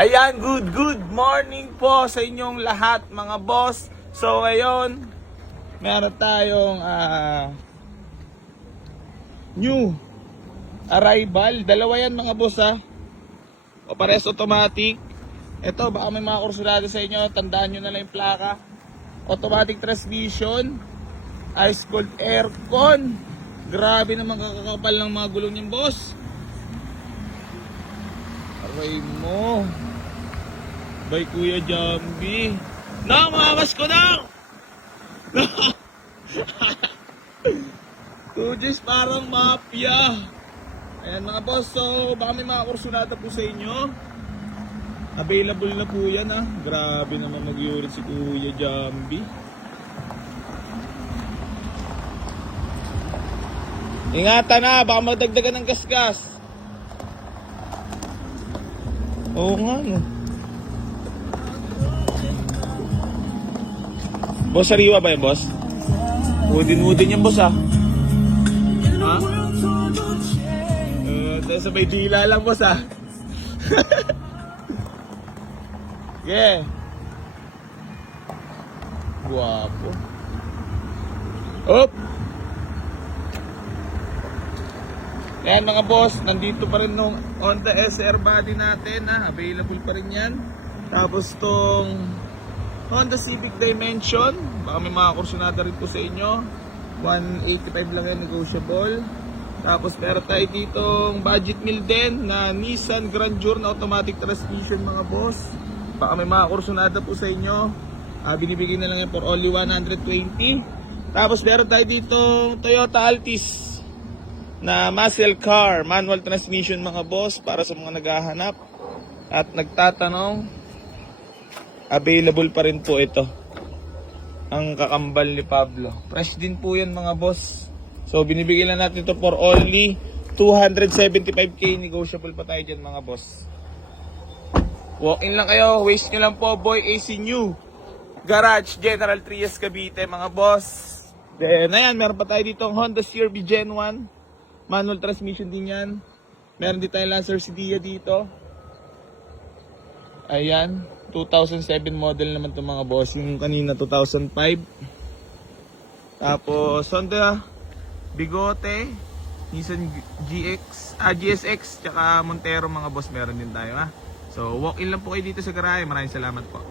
Ayan, good morning po sa inyong lahat mga boss. So ngayon, meron tayong new arrival. Dalawa yan mga boss ha. O pares automatic. Ito, baka may mga kursulado sa inyo. Tandaan nyo na lang yung plaka. Automatic transmission. Ice cold aircon. Grabe naman kakakapal ng mga gulong niyan boss. Aray mo. Bay Kuya Jambi. Mamas ko na! Tujis parang mafia. Ayan mga boss, so baka may mga kursunada po sa inyo. Available na po yan ha. Grabe naman mag-urit si Kuya Jambi. Ingatan na, baka magdagdagan ng gasgas. Oo nga no. Boss, sariwa ba yan boss? Woodin yan boss ha. Ha? Sabay dila lang boss ha. Yeah. Guwapo. Op. Ayan mga boss, nandito pa rin nung Honda SR body natin ha. Available pa rin yan. Tapos tong Honda Civic Dimension, baka may mga kursunada rin po sa inyo. 185 lang yan, negotiable. Tapos meron tayo ditong budget meal din na Nissan Grandeur na automatic transmission mga boss. Baka may mga kursunada po sa inyo. Binibigay na lang yan for only 120. Tapos meron tayo ditong Toyota Altis na muscle car, manual transmission mga boss, para sa mga naghahanap at nagtatanong. Available pa rin po ito. Ang kakambal ni Pablo. Fresh din po yan mga boss. So binibigyan lang natin ito for only 275k. Negotiable pa tayo dyan mga boss. Walk in lang kayo. Waste nyo lang po. Boy AC New Garage General Trias Cavite mga boss. Then ayan, meron pa tayo dito ang Honda CR-V Gen 1. Manual transmission din yan. Meron din tayo Lancer Sedia dito. Ayan, 2007 model naman itong mga boss. Yung kanina 2005. Tapos Honda Bigote, Nissan GSX, tsaka Montero mga boss, meron din tayo ha. So walk in lang po kayo dito sa garahe. Maraming salamat po.